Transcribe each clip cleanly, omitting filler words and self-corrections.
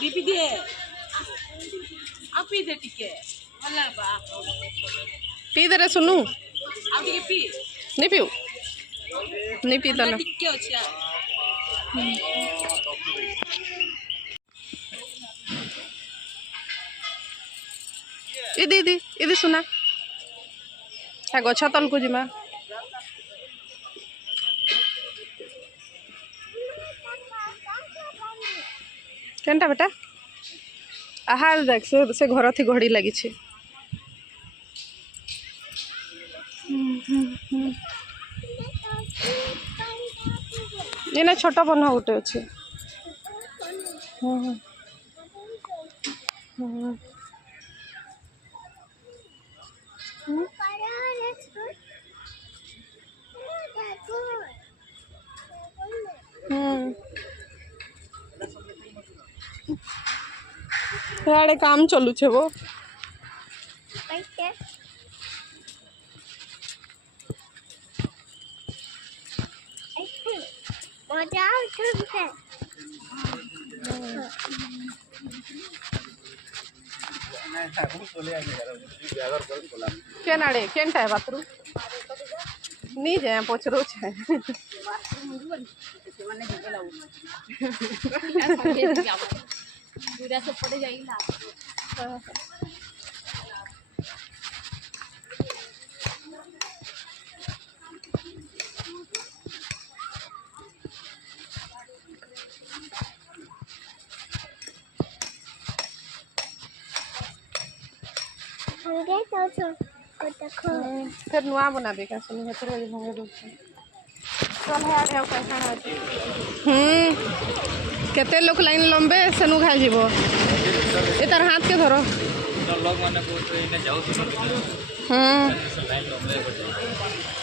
BP दिए आप P दे टिके भला बा पी दे रे सुनू आप टिके पी नहीं पीऊ नहीं पी तल टिके अछि इदी इदी इदी सुना ता गछ तल को जिमा केनटा बेटा आहा देख से घर थी घड़ी लगी छे ये ना छोटा बना उठे अच्छे याडे काम चलू छे वो क्या नाड़े केनटा है बाथरूम नहीं जाए पचरो छे पूरा से पड़े जाइला फिर नुआ बना देगा सुन हेतर वाली भंगे दो चल है आठे पैसा केते लोग लाइन लंबे सेनु खा जीवो ए तार हाथ के धरो लोग माने को इने जाऊ सुनो लाइन लंबे हो जाए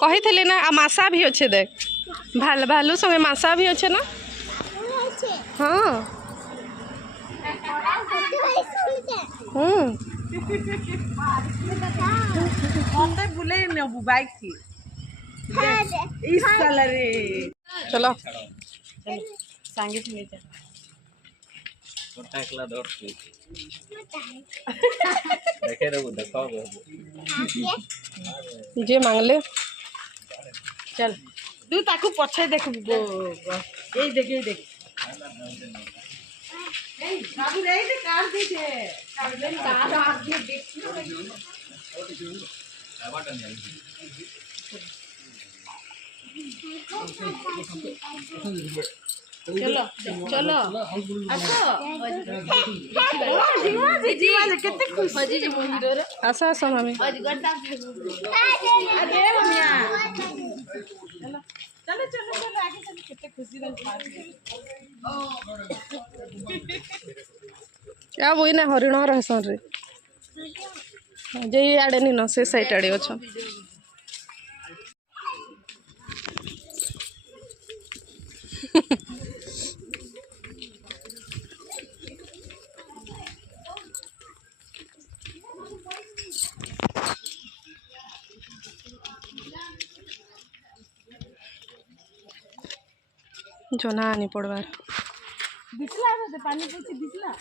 कही थे ना आ मासा भी अच्छे देख भालू संगे मासा भी अच्छे ना हाँ मते बुले न बाइक थी इस साल रे चलो संगे संगे चल छोटा एकला दौड़ के देखे रे देखो जे मांगले चल तू ताकू पछे देख ए देख ए बाबू रे दे कार दे छे कार हाथ दे देख चलो चलो केते खुश जी हीरो रे आसा आसा मामी अरे मम्मिया चलो चलो चलो आगे चलो कितने खुशी क्या वही ना हरिण रहसन रे जे आड़े नी न से साइड आड़े अच्छा जना आनी पड़वार दिसला रे पानी पूछी दिसला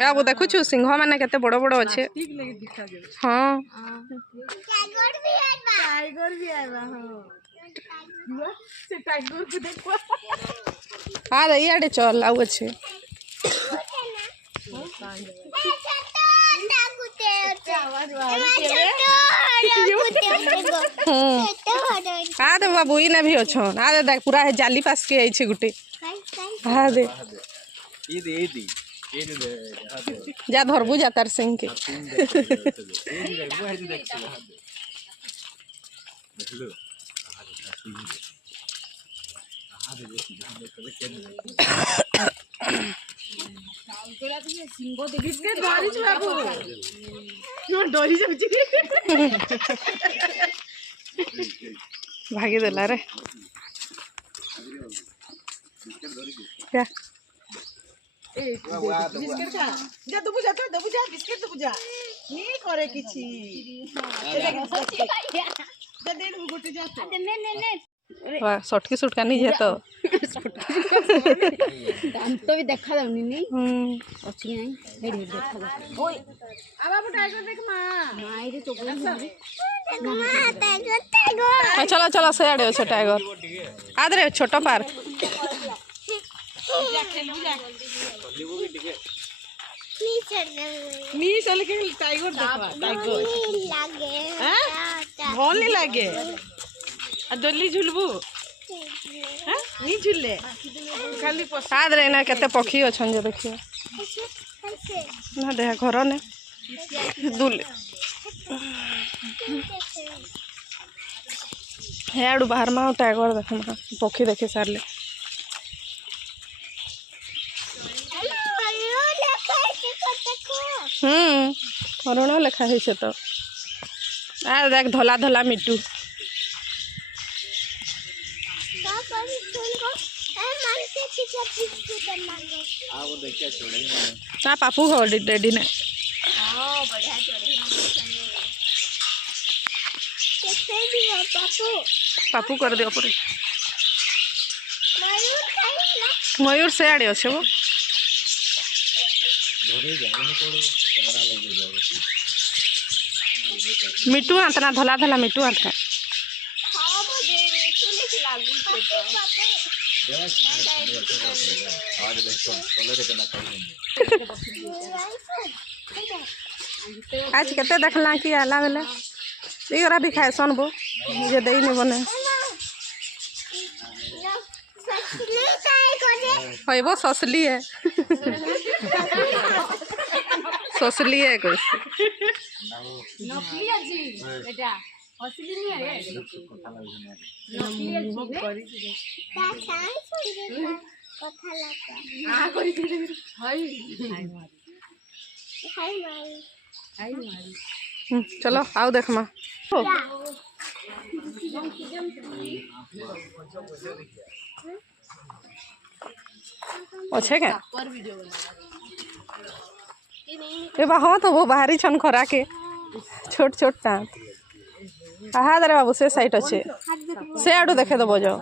या वो देखु छु सिंह माने केते बड़ बड़ अच्छे ठीक लगे दिखा दे हां टाइगर भी आया हां से टाइगर को देखो हां रे याडे चल आउ अच्छे हाँ तो बाबू इना भी अच्छन हाँ देख पूरा है जाली पास के आई गुटे हाँ दे जा धरबू जा तार सिंह के बिस्किट धरिछु बाबू डरी जाउछि भागी देला रे क्या बिस्किट खा जा दबु जा बिस्किट दबु जा नी करे किछि जा दे दबु गोटे जा वाह सटकी सुट कानी जे तो दांत भी देखा जाउनी नहीं अछि नहीं हेड देखा जा ओए आ बाबू टाइगर देख मां माई रे चोको चलो चलो से आड़े अच्छे टाइगर आदरे छोट पार्क मी चल के टाइगर देखवा टाइगर हैं भल नहीं लागे आ डोली झुलबू हैं नी झुलले खाली आदरे ना केते पक्षी अछन जे देखियो ना देह घर ने दुले हेडू बाहर में टाइगर देखमा पक्षी देखे सारले हरण लेखा है तो आ देख धला धला मिट्टू ना पापू हो रेडी ने पापू कर दियो पूरे मयूर से आड़े अच्छे वो मिट्टू हाथ ना धला धला मिट्टू हाथ का आज केते देखला कि आला बेले इगरा भी खाए सन बो जे देई नि बने होइबो ससली है ससली है कुछ नकली अछि बेटा असली नहीं है नकली अछि कथा लगा आ करी हाय हाय मारी चलो आओ देख मा अच्छे क्या ये बा हाँ तो वो बाहरी छन खरा के छोट छोट दांत हाँ दरे बाबू से साइट अच्छे से आडू देखे दबो जाओ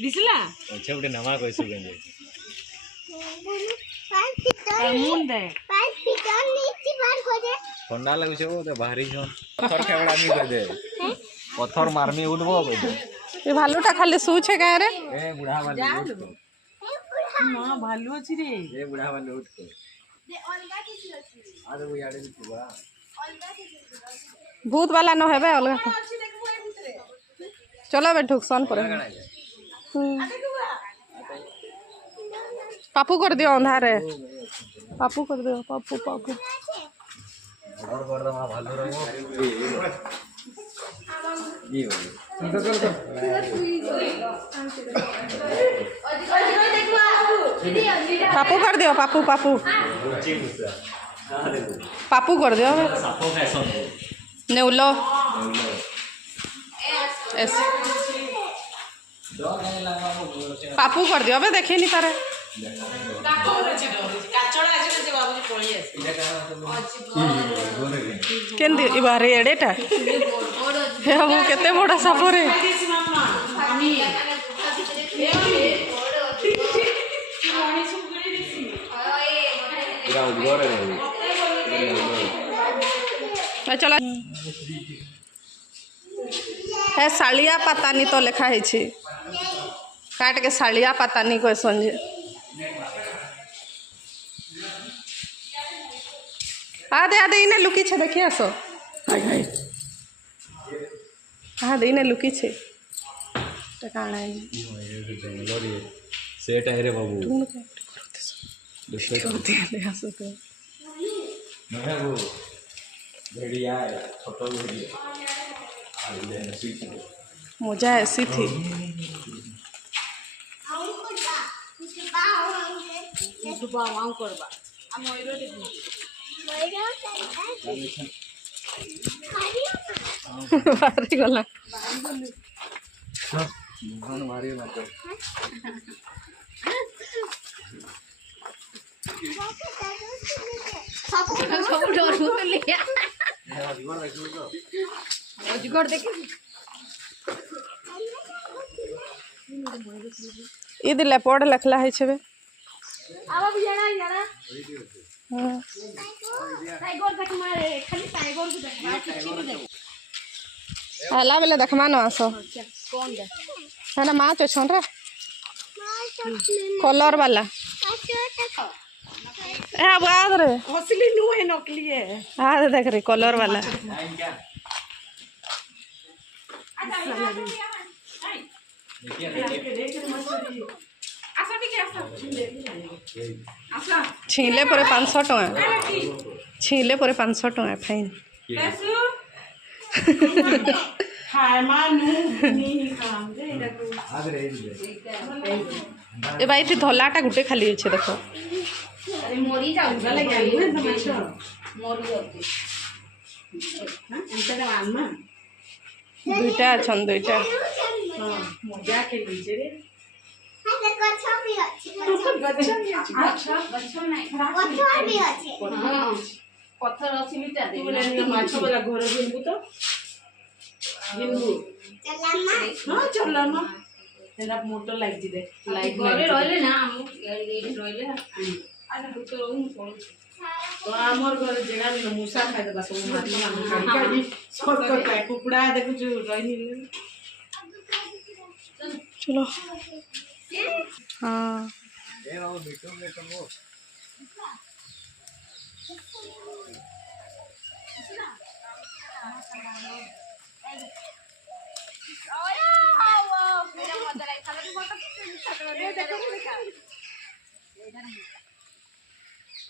दिसला अच्छा उठे नमा कैसे गंजे मुंड दे ठंडा लगु छे वो तो बाहरी छन पत्थर खेवड़ा मी कर दे पत्थर मारमी उठबो कर दे ये भालूटा खाली सूच है क्या रे ए बुढ़ा वाले उठ को मां भालू अछि रे ए बुढ़ा वाले उठ को दे अलगा किसी अछि अरे वो याडे दिखबा भूत वाला न हेबे अलगा चलो बैठो सन पर पापू कर दियो अंधारे पापू कर दियो पापू पापू और कर दमा भालू रहो ये हो पापू कर दियो पापू पापू पापू कर दियो सापो फैशन नेउलो एस पापू कर दियो अबे देखे नहीं पारे केंदी इबारे एडेटा हे वो केते बड़ा साप रे चला है सालिया पतानी तो लिखा है छी काट के सालिया पतानी कोई समझे आदे आदे इने लुकी छे देखिए आसो हाय हाय आदे इने लुकी छे तो काना है जंगलोरी सेट है रे बाबू तुम क्या करते ले आसो तो नहीं वो भेड़िया है छोटा भेड़िया आ ले नसी मजा ऐसी थी सुबह आऊ करबा आ मयूर देखो बाहरी गला भगवान भारी मत सब डर ले अजगर देखे इद लेपर्ड लखला है छबे आवा भी जाना यारा हां टाइगर देख मारे खाली टाइगर को देख किछि भी देख आला बेले देखमा न आसो कौन दे है ना माँ तो छन रे कलर वाला ए अब आद रे असली नु है नकली है आद देख रे कलर वाला छीले पर 500 टका छीले पर 500 टका फाइन खाए मानू नी काम दे देखो ए भाई थी धलाटा गुटे खाली अछि देखो अरे मोरी जाऊ गले गया हुए तमाशा मोरी होती हां अंतर आमा दुईटा छन दुईटा हां मजा के लीजे रे गच्छा नहीं हां पत्थर अछि मिटा दे बोले माछ वाला घर बिनबू तो बिनबू हां चलला ना तेरा मोटो लाग जी दे लाइक घरे रहले ना हम एडी रहले आना तो हम कोन तो आमर घर जेना भी मूसा खाइ दे बस वो माटी हम काटी सब का कुकुड़ा देखु जो रहनी चलो हाँ ए बाबू बिटू में तो वो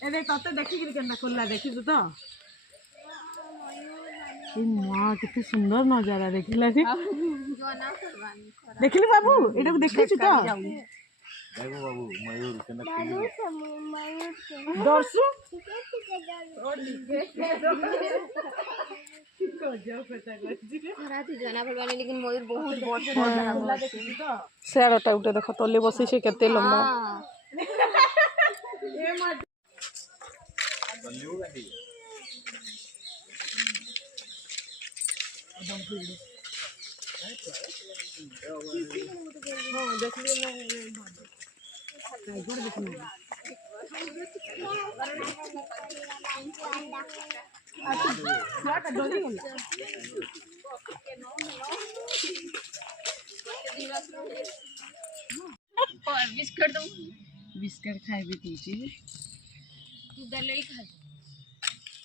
ए तते देखि कि केना खोला देखि तो ए मां कितनी सुंदर नजारा देखिला सी देखली बाबू एटा को देखि छु तो देखो बाबू मयूर केना खेली दर्शु जना भगवान लेकिन मयूर बहुत बड़ सेड़टा उठे देख तले बसी से केते लंबा ए मा बल्लू गाड़ी हां देखली ना टाइगर देखना अच्छा का डोली होला और बिस्कुट दो बिस्किट खाइ भी तुझे तू दलई खा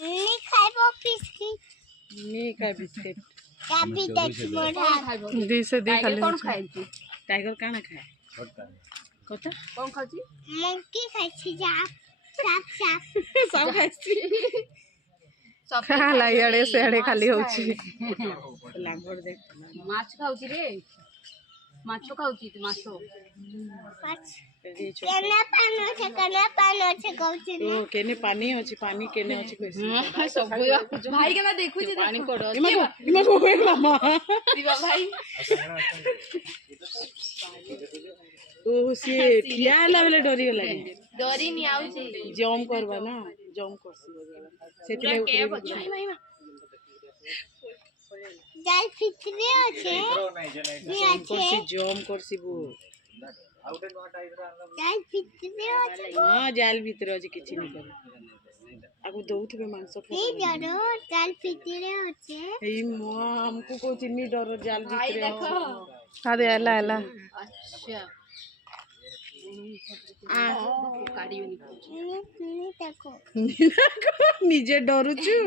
नहीं खाइबो बिस्किट नहीं खाइ बिस्किट काबी देख मोड़ा खाइबो दी से दी खाली कौन खाइ तू टाइगर काना खाए छोटा कता कौन खाची मंकी खाइ छी जाप साफ साफ सब खाइसी खाला इड़े से अड़े खाली होची लांगोर देख माछ खाउची रे माछो खाउची तू माछो पाँच केना पानो छे कहू ओ केने पानी अछि पानी केने अछि कैसे सब भाई के ना देखु छी पानी कोड इमा को होए मामा दिवा भाई ओ से ठियाला बेले डरी गला डरी नहीं आउची जम करबा ना जम करसी सेति ले जाल फितरे छे करसी जम करसी बो आउटे नो टाइप रा जाल फितरे छे हां जाल भीतर अछि किछि नहीं करे आगु दउथबे मांस ए जरो जाल फितरे छे ए मो हमको को चिन्नी डर जाल भाई भीतर देखो अरे एला एला अच्छा आ काड़ी नहीं नहीं देखो निजे डरुचु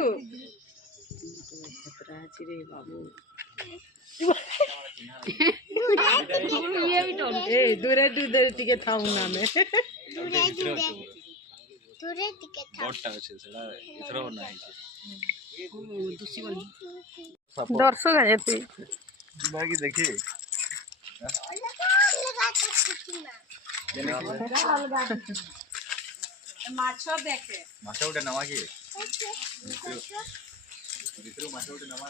खतरा अछि रे बाबू ये भी डर ए दूरे दूरे टिके थाउ ना में दूरे टिके था बड़टा আছে সেটা ইথরো না আছে दूसरी वाली दर्शक आ जाती बाकी देखिए लगा तो कितना ମାଛ ଦେଖେ ମାଛ ଗୋଟେ ନବା କି ଭିତରୁ ମାଛ ଗୋଟେ ନବା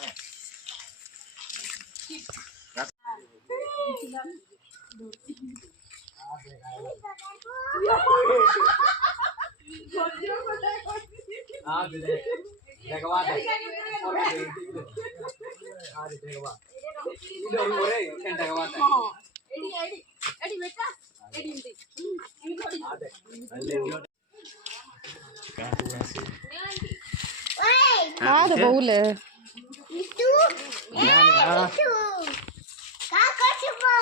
हाँ तो बहुले तू तू का करछबो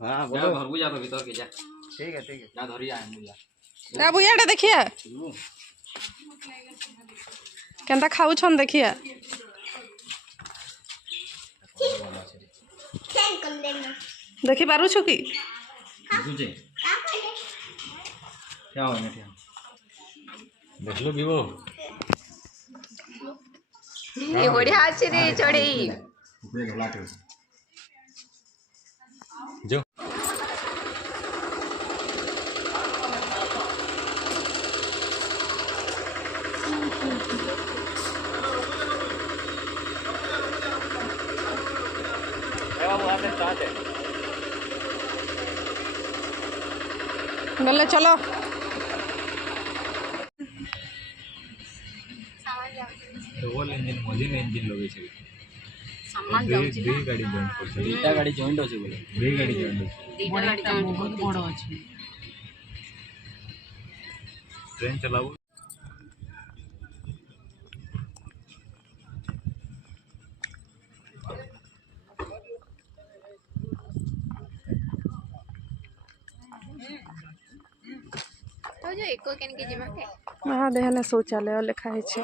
हां बोलो घर को जा तो भीतर के जा ठीक है जा धरी आ मुला ना बुयाटा देखिया केनता खाउछन देखिया चेक कर लेना देखि पारुछु की बुझे का करे क्या हो ना देख लो विवो ये बढ़िया अच्छे रे चढ़ी ऊपर ढला के जो गले चलो डबल इंजन मजिन इंजन लगे छे सामान जाउची दुई गाड़ी जॉइंट कर दुईटा गाड़ी जॉइंट अछि बोले दुई गाड़ी जॉइंट अछि ବଢ଼ିଆ ବହୁତ ବଡ଼ ଅଛି ट्रेन चलाओ तो जो एको केन के जिमा के हाँ देहने शौचालय लिखा है छे